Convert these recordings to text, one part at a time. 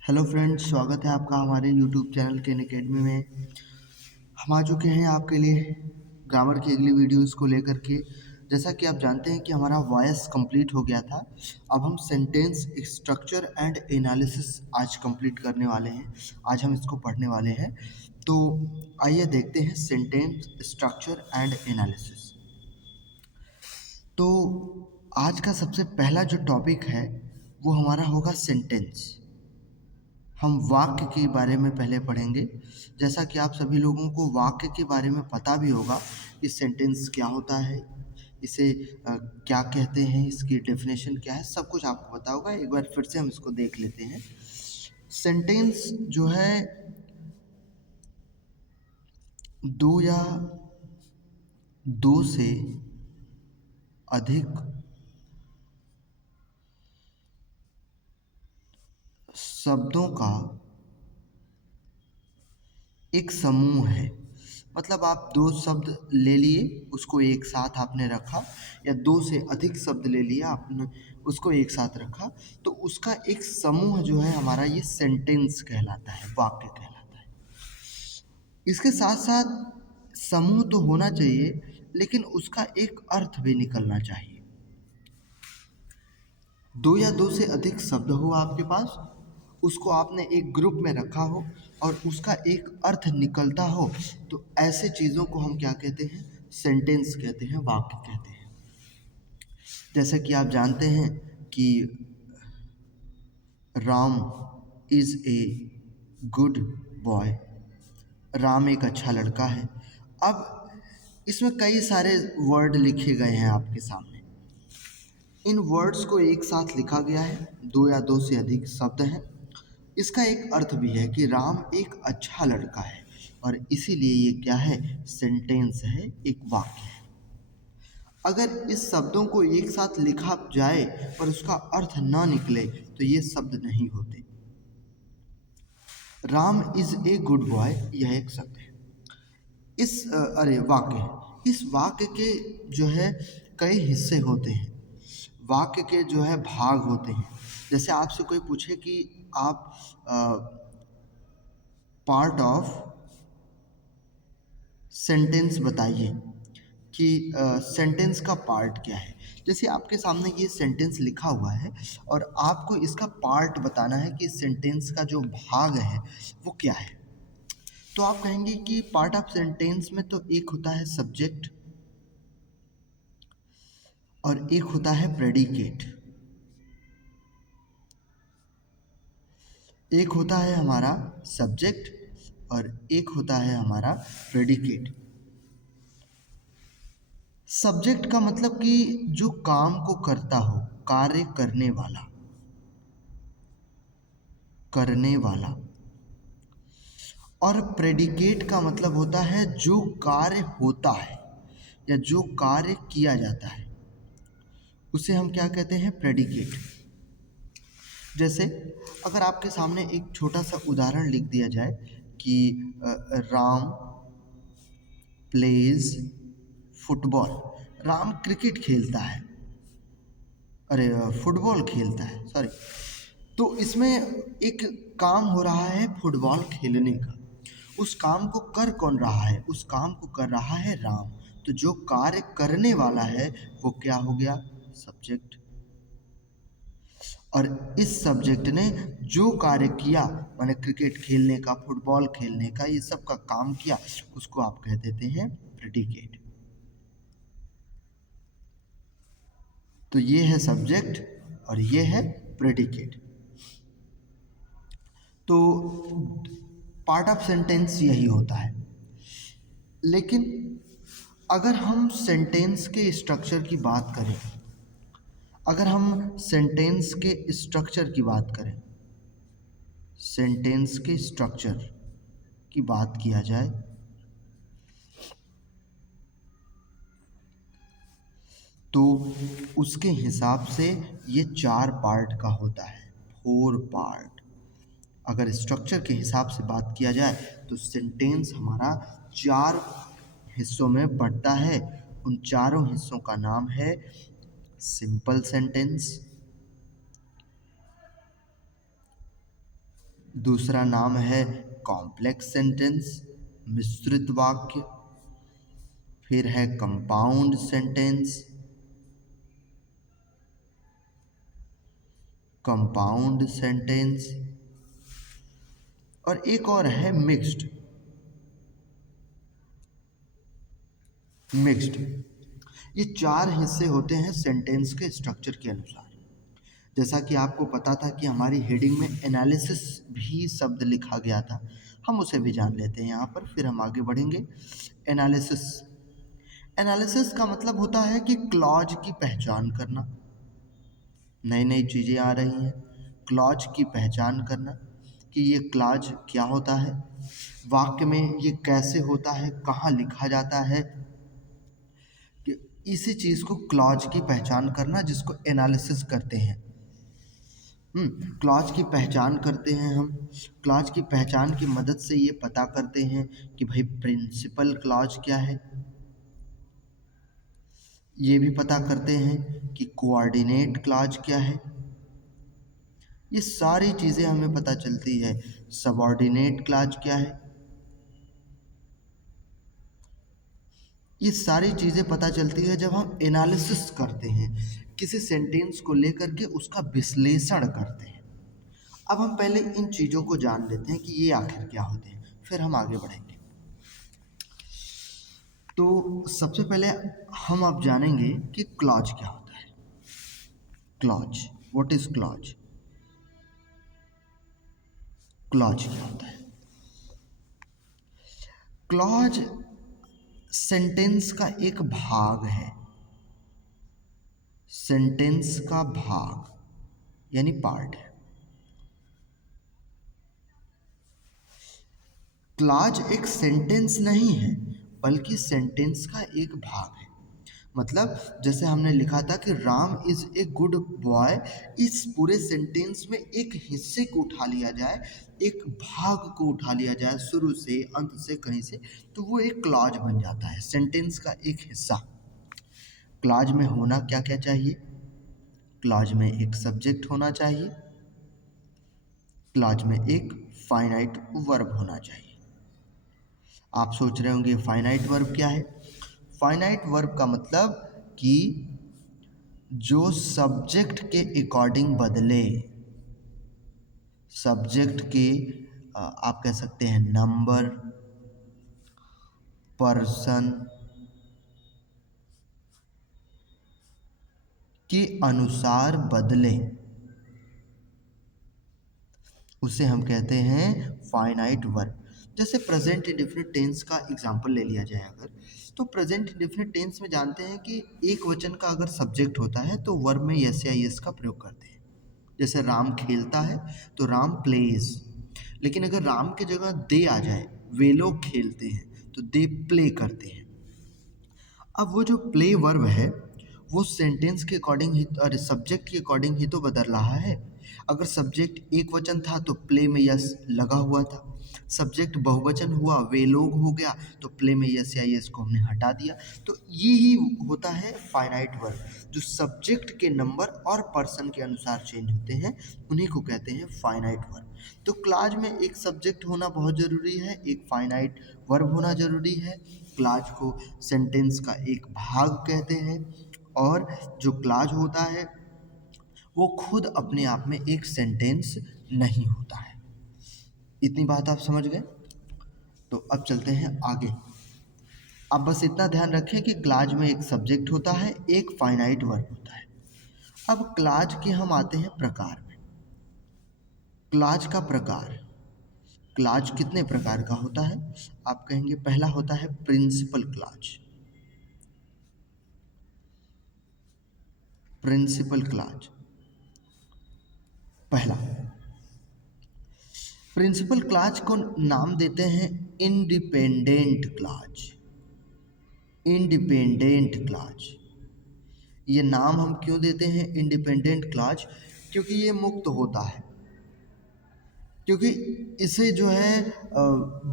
Hello friends, स्वागत है आपका हमारे यूट्यूब चैनल के अकेडमी में। हम आ चुके हैं आपके लिए ग्रामर की अगली वीडियोस को लेकर के। जैसा कि आप जानते हैं कि हमारा वॉइस कंप्लीट हो गया था। अब हम सेंटेंस स्ट्रक्चर एंड एनालिसिस आज कंप्लीट करने वाले हैं। आज हम इसको पढ़ने वाले हैं। तो आइए देखते हैं सेंटेंस स्ट्रक्चर एंड एनालिसिस। तो आज का सबसे पहला जो टॉपिक है वो हमारा होगा सेंटेंस। हम वाक्य के बारे में पहले पढ़ेंगे। जैसा कि आप सभी लोगों को वाक्य के बारे में पता भी होगा कि सेंटेंस क्या होता है, इसे क्या कहते हैं, इसकी डेफिनेशन क्या है, सब कुछ आपको पता होगा। एक बार फिर से हम इसको देख लेते हैं। सेंटेंस जो है दो या दो से अधिक शब्दों का एक समूह है। मतलब आप दो शब्द ले लिए, उसको एक साथ आपने रखा, या दो से अधिक शब्द ले लिया आपने, उसको एक साथ रखा, तो उसका एक समूह जो है हमारा ये सेंटेंस कहलाता है, वाक्य कहलाता है। इसके साथ साथ समूह तो होना चाहिए, लेकिन उसका एक अर्थ भी निकलना चाहिए। दो या दो से अधिक शब्द हो आपके पास, उसको आपने एक ग्रुप में रखा हो और उसका एक अर्थ निकलता हो, तो ऐसे चीज़ों को हम क्या कहते हैं? सेंटेंस कहते हैं, वाक्य कहते हैं। जैसे कि आप जानते हैं कि Ram is a good boy. Ram एक अच्छा लड़का है। अब इसमें कई सारे वर्ड लिखे गए हैं आपके सामने। इन वर्ड्स को एक साथ लिखा गया है, दो या दो से अधिक शब्द हैं। इसका एक अर्थ भी है कि राम एक अच्छा लड़का है, और इसीलिए ये क्या है? सेंटेंस है, एक वाक्य है। अगर इस शब्दों को एक साथ लिखा जाए पर उसका अर्थ ना निकले तो ये शब्द नहीं होते। Ram is a good boy, यह एक शब्द है। वाक्य है। इस वाक्य के जो है कई हिस्से होते हैं। वाक्य के जो है भाग होते हैं। जैसे आपसे कोई पूछे कि आप पार्ट ऑफ सेंटेंस बताइए कि सेंटेंस का पार्ट क्या है। जैसे आपके सामने ये सेंटेंस लिखा हुआ है और आपको इसका पार्ट बताना है कि सेंटेंस का जो भाग है वो क्या है। तो आप कहेंगे कि पार्ट ऑफ सेंटेंस में तो एक होता है सब्जेक्ट और एक होता है प्रेडिकेट। एक होता है हमारा सब्जेक्ट और एक होता है हमारा प्रेडिकेट। सब्जेक्ट का मतलब कि जो काम को करता हो, कार्य करने वाला, करने वाला। और प्रेडिकेट का मतलब होता है जो कार्य होता है या जो कार्य किया जाता है, उसे हम क्या कहते हैं? प्रेडिकेट। जैसे अगर आपके सामने एक छोटा सा उदाहरण लिख दिया जाए कि Ram plays football. Ram cricket खेलता है, फुटबॉल खेलता है, सॉरी। तो इसमें एक काम हो रहा है फुटबॉल खेलने का। उस काम को कर कौन रहा है? उस काम को कर रहा है राम। तो जो कार्य करने वाला है वो क्या हो गया? सब्जेक्ट। और इस सब्जेक्ट ने जो कार्य किया, माने क्रिकेट खेलने का, फुटबॉल खेलने का, ये सब का काम किया, उसको आप कह देते हैं प्रेडिकेट। तो ये है सब्जेक्ट और ये है प्रेडिकेट। तो पार्ट ऑफ सेंटेंस यही होता है। लेकिन अगर हम सेंटेंस के स्ट्रक्चर की बात करें, अगर हम सेंटेंस के स्ट्रक्चर की बात करें, सेंटेंस के स्ट्रक्चर की बात किया जाए, तो उसके हिसाब से ये 4 पार्ट का होता है, 4 पार्ट। अगर स्ट्रक्चर के हिसाब से बात किया जाए तो सेंटेंस हमारा 4 हिस्सों में बढ़ता है। उन चारों हिस्सों का नाम है सिंपल सेंटेंस, दूसरा नाम है कॉम्प्लेक्स सेंटेंस, मिश्रित वाक्य। फिर है कंपाउंड सेंटेंस, कंपाउंड सेंटेंस। और एक और है मिक्स्ड, मिक्स्ड। ये चार हिस्से होते हैं सेंटेंस के स्ट्रक्चर के अनुसार। जैसा कि आपको पता था कि हमारी हेडिंग में एनालिसिस भी शब्द लिखा गया था, हम उसे भी जान लेते हैं यहाँ पर, फिर हम आगे बढ़ेंगे। एनालिसिस, एनालिसिस का मतलब होता है कि क्लॉज की पहचान करना। नई नई चीज़ें आ रही हैं, क्लॉज की पहचान करना कि ये क्लॉज क्या होता है, वाक्य में ये कैसे होता है, कहाँ लिखा जाता है, कि इसी चीज़ को क्लॉज की पहचान करना, जिसको एनालिसिस करते हैं। क्लॉज की पहचान करते हैं हम। क्लॉज की पहचान की मदद से ये पता करते हैं कि भाई प्रिंसिपल क्लॉज क्या है, ये भी पता करते हैं कि कोऑर्डिनेट क्लॉज क्या है। ये सारी चीज़ें हमें पता चलती है। सबऑर्डिनेट क्लॉज क्या है, ये सारी चीज़ें पता चलती है जब हम एनालिसिस करते हैं, किसी सेंटेंस को लेकर के उसका विश्लेषण करते हैं। अब हम पहले इन चीज़ों को जान लेते हैं कि ये आखिर क्या होते हैं, फिर हम आगे बढ़ेंगे। तो सबसे पहले हम अब जानेंगे कि क्लॉज क्या होता है। Clause, what is clause? Clause क्या होता है? क्लॉज सेंटेंस का एक भाग है, सेंटेंस का भाग यानी पार्ट है। क्लॉज एक सेंटेंस नहीं है, बल्कि सेंटेंस का एक भाग है। मतलब जैसे हमने लिखा था कि Ram is a good boy, इस पूरे सेंटेंस में एक हिस्से को उठा लिया जाए, एक भाग को उठा लिया जाए, शुरू से अंत से कहीं से, तो वो एक क्लॉज बन जाता है, सेंटेंस का एक हिस्सा। क्लॉज में होना क्या क्या चाहिए? क्लॉज में एक सब्जेक्ट होना चाहिए, क्लॉज में एक फाइनाइट वर्ब होना चाहिए। आप सोच रहे होंगे फाइनाइट वर्ब क्या है? फाइनाइट वर्ब का मतलब कि जो सब्जेक्ट के अकॉर्डिंग बदले, सब्जेक्ट के आप कह सकते हैं नंबर, पर्सन के अनुसार बदले, उसे हम कहते हैं फाइनाइट वर्ब। जैसे प्रेजेंट इंडेफिनिट टेंस का एग्जांपल ले लिया जाए अगर, तो प्रेजेंट इंडेफिनिट टेंस में जानते हैं कि एक वचन का अगर सब्जेक्ट होता है तो वर्ब में यस या यस का प्रयोग करते हैं। जैसे राम खेलता है तो राम प्लेज, लेकिन अगर राम की जगह दे आ जाए, वे लोग खेलते हैं, तो दे प्ले करते हैं। अब वो जो प्ले वर्ब है वो सेंटेंस के अकॉर्डिंग ही, अरे सब्जेक्ट के अकॉर्डिंग ही तो बदल रहा है। अगर सब्जेक्ट एक वचन था तो प्ले में यस लगा हुआ था, सब्जेक्ट बहुवचन हुआ, वे लोग हो गया, तो प्ले में यस या यस को हमने हटा दिया। तो ये ही होता है फाइनाइट वर्ब, जो सब्जेक्ट के नंबर और पर्सन के अनुसार चेंज होते हैं, उन्हीं को कहते हैं फाइनाइट वर्ब। तो क्लॉज में एक सब्जेक्ट होना बहुत ज़रूरी है, एक फाइनाइट वर्ब होना ज़रूरी है। क्लॉज को सेंटेंस का एक भाग कहते हैं, और जो क्लॉज होता है वो खुद अपने आप में एक सेंटेंस नहीं होता है। इतनी बात आप समझ गए? तो अब चलते हैं आगे। अब बस इतना ध्यान रखें कि क्लॉज में एक सब्जेक्ट होता है, एक फाइनाइट वर्ब होता है। अब क्लॉज के हम आते हैं प्रकार में। क्लॉज का प्रकार, क्लॉज कितने प्रकार का होता है? आप कहेंगे पहला होता है प्रिंसिपल क्लॉज। प्रिंसिपल क्लॉज पहला। प्रिंसिपल क्लॉज को नाम देते हैं इंडिपेंडेंट क्लॉज। इंडिपेंडेंट क्लॉज, ये नाम हम क्यों देते हैं इंडिपेंडेंट क्लॉज? क्योंकि ये मुक्त होता है, क्योंकि इसे जो है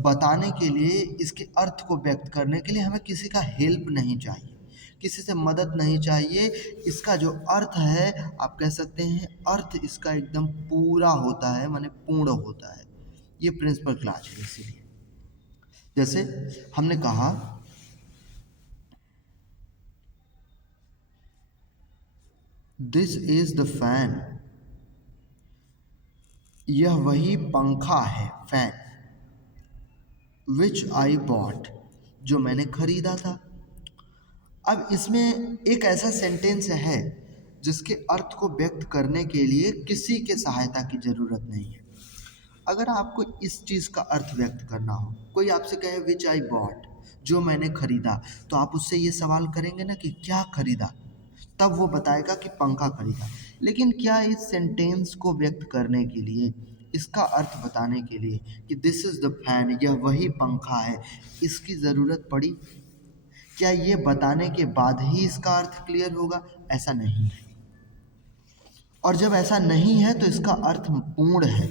बताने के लिए, इसके अर्थ को व्यक्त करने के लिए हमें किसी का हेल्प नहीं चाहिए, किसी से मदद नहीं चाहिए। इसका जो अर्थ है, आप कह सकते हैं अर्थ इसका एकदम पूरा होता है, माने पूर्ण होता है। ये प्रिंसिपल क्लॉज है। इसीलिए जैसे हमने कहा दिस इज द फैन, यह वही पंखा है फैन, विच आई बॉट, जो मैंने खरीदा था। अब इसमें एक ऐसा सेंटेंस है जिसके अर्थ को व्यक्त करने के लिए किसी के सहायता की जरूरत नहीं है। अगर आपको इस चीज़ का अर्थ व्यक्त करना हो, कोई आपसे कहे विच आई बॉट, जो मैंने खरीदा, तो आप उससे ये सवाल करेंगे ना कि क्या खरीदा, तब वो बताएगा कि पंखा खरीदा। लेकिन क्या इस सेंटेंस को व्यक्त करने के लिए, इसका अर्थ बताने के लिए कि दिस इज द फैन, यह वही पंखा है, इसकी ज़रूरत पड़ी? क्या ये बताने के बाद ही इसका अर्थ क्लियर होगा? ऐसा नहीं है। और जब ऐसा नहीं है तो इसका अर्थ पूर्ण है।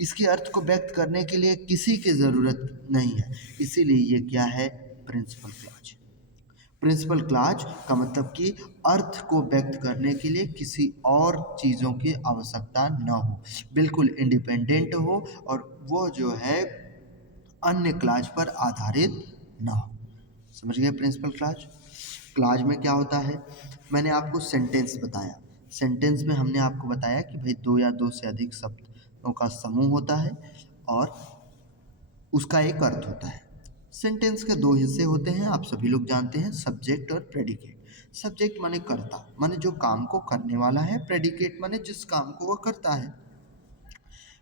इसके अर्थ को व्यक्त करने के लिए किसी की ज़रूरत नहीं है। इसीलिए ये क्या है? Principal clause. प्रिंसिपल क्लॉज का मतलब कि अर्थ को व्यक्त करने के लिए किसी और चीज़ों की आवश्यकता न हो, बिल्कुल इंडिपेंडेंट हो, और वो जो है अन्य क्लॉज पर आधारित न हो। समझ गए प्रिंसिपल क्लॉज? क्लॉज में क्या होता है? मैंने आपको सेंटेंस बताया। सेंटेंस में हमने आपको बताया कि भाई दो या दो से अधिक शब्दों का समूह होता है और उसका एक अर्थ होता है। सेंटेंस के दो हिस्से होते हैं, आप सभी लोग जानते हैं, सब्जेक्ट और प्रेडिकेट। सब्जेक्ट माने कर्ता, माने जो काम को करने वाला है। प्रेडिकेट माने जिस काम को वह करता है।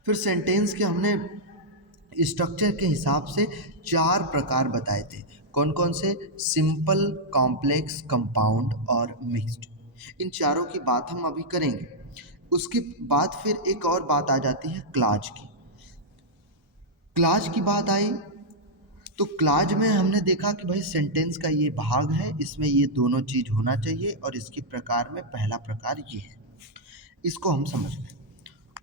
फिर सेंटेंस के हमने स्ट्रक्चर के हिसाब से चार प्रकार बताए थे। कौन कौन से? सिंपल, कॉम्प्लेक्स, कंपाउंड और मिक्स्ड। इन चारों की बात हम अभी करेंगे। उसके बाद फिर एक और बात आ जाती है क्लॉज की। क्लॉज की बात आई तो क्लॉज में हमने देखा कि भाई सेंटेंस का ये भाग है, इसमें ये दोनों चीज होना चाहिए, और इसके प्रकार में पहला प्रकार ये है। इसको हम समझ गए।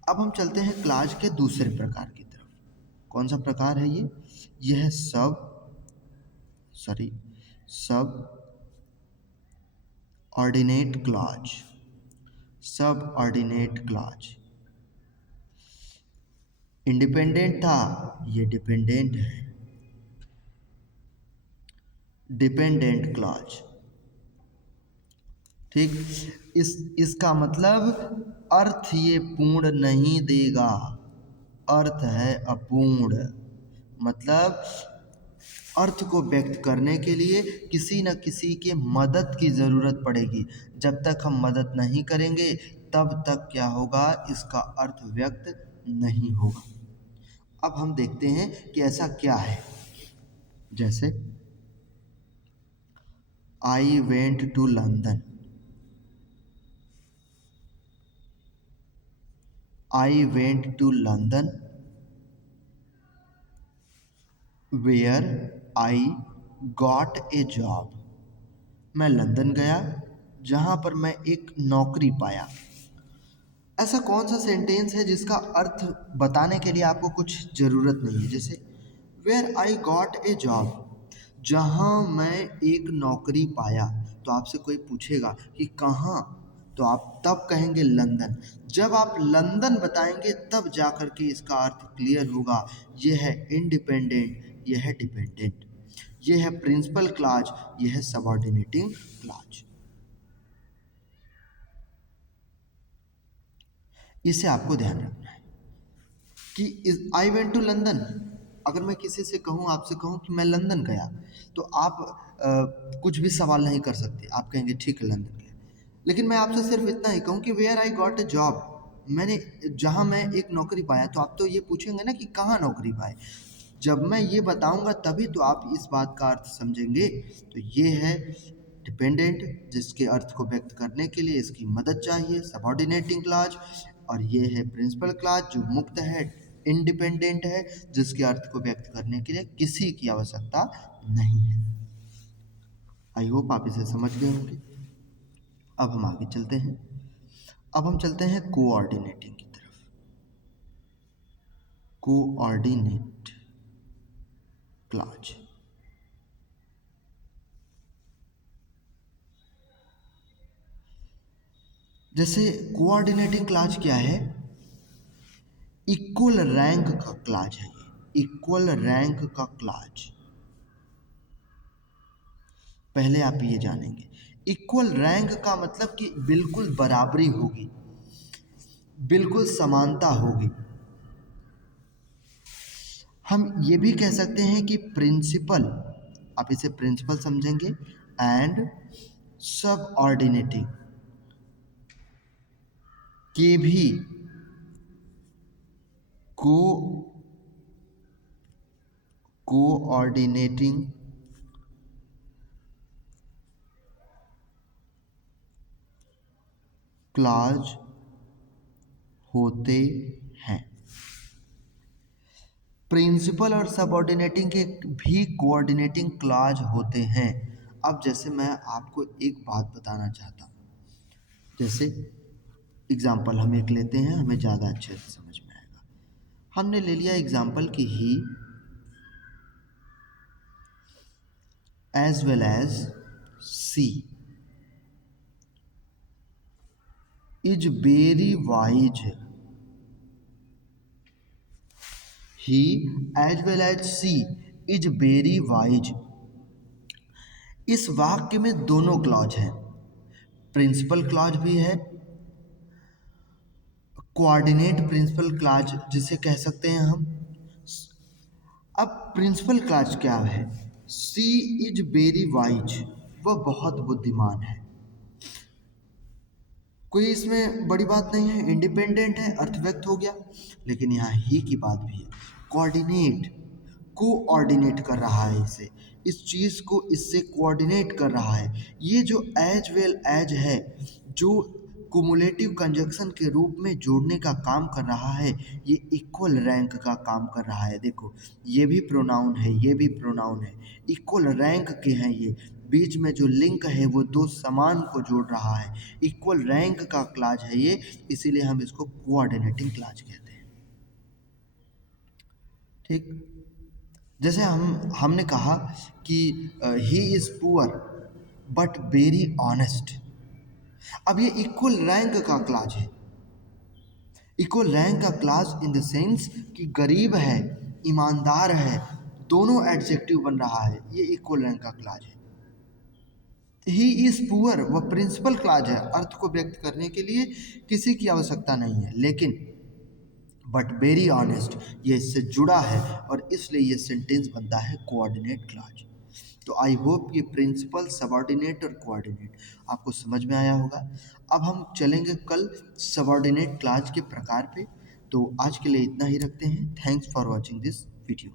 अब हम चलते हैं क्लॉज के दूसरे प्रकार की तरफ। कौन सा प्रकार है ये? यह है सब ऑर्डिनेट क्लॉज। सब ऑर्डिनेट क्लॉज इंडिपेंडेंट था, ये डिपेंडेंट है। डिपेंडेंट क्लॉज, ठीक। इसका मतलब अर्थ ये पूर्ण नहीं देगा, अर्थ है अपूर्ण। मतलब अर्थ को व्यक्त करने के लिए किसी न किसी के मदद की ज़रूरत पड़ेगी। जब तक हम मदद नहीं करेंगे तब तक क्या होगा? इसका अर्थ व्यक्त नहीं होगा। अब हम देखते हैं कि ऐसा क्या है। जैसे I went to London, I went to London where I got a job. मैं लंदन गया जहाँ पर मैं एक नौकरी पाया। ऐसा कौन सा सेंटेंस है जिसका अर्थ बताने के लिए आपको कुछ ज़रूरत नहीं है? जैसे where I got a job, जहाँ मैं एक नौकरी पाया। तो आपसे कोई पूछेगा कि कहाँ, तो आप तब कहेंगे लंदन। जब आप लंदन बताएंगे तब जाकर के इसका अर्थ क्लियर होगा। यह है इंडिपेंडेंट, यह है डिपेंडेंट, यह है प्रिंसिपल क्लॉज, यह है सबऑर्डिनेटिंग क्लॉज। इसे आपको ध्यान रखना है कि आई वेंट टू लंदन, अगर मैं किसी से कहूँ, आपसे कहूँ कि मैं लंदन गया, तो आप कुछ भी सवाल नहीं कर सकते। आप कहेंगे ठीक है लंदन गया। लेकिन मैं आपसे सिर्फ इतना ही कहूँ कि where I got a job, मैंने जहाँ मैं एक नौकरी पाया, तो आप तो ये पूछेंगे ना कि कहाँ नौकरी पाए। जब मैं ये बताऊंगा तभी तो आप इस बात का अर्थ समझेंगे। तो ये है डिपेंडेंट, जिसके अर्थ को व्यक्त करने के लिए इसकी मदद चाहिए, सबऑर्डिनेटिंग क्लॉज। और ये है प्रिंसिपल क्लॉज, जो मुक्त है, इंडिपेंडेंट है, जिसके अर्थ को व्यक्त करने के लिए किसी की आवश्यकता नहीं है। आई होप आप इसे समझ गए होंगे। अब हम आगे चलते हैं। अब हम चलते हैं कोऑर्डिनेटिंग की तरफ। Coordinate clause. जैसे कोऑर्डिनेटिंग क्लॉज क्या है? इक्वल रैंक का क्लॉज है ये, इक्वल रैंक का क्लॉज। पहले आप ये जानेंगे, इक्वल रैंक का मतलब कि बिल्कुल बराबरी होगी, बिल्कुल समानता होगी। हम ये भी कह सकते हैं कि प्रिंसिपल, आप इसे प्रिंसिपल समझेंगे, एंड सब ऑर्डिनेटिंग के भी कोऑर्डिनेटिंग क्लॉज होते हैं। प्रिंसिपल और सबऑर्डिनेटिंग के भी कोऑर्डिनेटिंग क्लॉज होते हैं। अब जैसे मैं आपको एक बात बताना चाहता हूँ, जैसे एग्जाम्पल हम एक लेते हैं, हमें ज़्यादा अच्छे से समझ में आएगा। हमने ले लिया एग्जाम्पल कि he as well as she is very wise. He as well as she is very wise. इस वाक्य में दोनों क्लॉज हैं, प्रिंसिपल क्लॉज भी है, कोऑर्डिनेट प्रिंसिपल क्लॉज जिसे कह सकते हैं हम। अब प्रिंसिपल क्लॉज क्या है? सी इज वेरी वाइज, वह बहुत बुद्धिमान है। कोई इसमें बड़ी बात नहीं है, इंडिपेंडेंट है, अर्थ व्यक्त हो गया। लेकिन यहाँ ही की बात भी है, कोऑर्डिनेट, कोऑर्डिनेट कर रहा है इसे, इस चीज़ को इससे कोऑर्डिनेट कर रहा है। ये जो एज वेल एज है, जो कुमुलेटिव कंजक्शन के रूप में जोड़ने का काम कर रहा है, ये इक्वल रैंक का काम कर रहा है। देखो, ये भी प्रोनाउन है, ये भी प्रोनाउन है, इक्वल रैंक के हैं ये। बीच में जो लिंक है वो दो समान को जोड़ रहा है, इक्वल रैंक का क्लॉज है ये, इसीलिए हम इसको कोऑर्डिनेटिंग क्लॉज कहते हैं। ठीक, जैसे हमने कहा कि he is poor but very honest. अब ये इक्वल रैंक का क्लॉज है, इक्वल रैंक का क्लॉज इन द सेंस कि गरीब है, ईमानदार है, दोनों एडजेक्टिव बन रहा है, ये इक्वल रैंक का क्लॉज है। ही इज पुअर, वह प्रिंसिपल क्लॉज है, अर्थ को व्यक्त करने के लिए किसी की आवश्यकता नहीं है, लेकिन बट वेरी ऑनेस्ट, ये इससे जुड़ा है और इसलिए ये सेंटेंस बनता है कोऑर्डिनेट क्लॉज। तो आई होप ये प्रिंसिपल, सबऑर्डिनेट और कोऑर्डिनेट आपको समझ में आया होगा। अब हम चलेंगे कल सबऑर्डिनेट क्लॉज के प्रकार पे। तो आज के लिए इतना ही रखते हैं। Thanks for watching this video.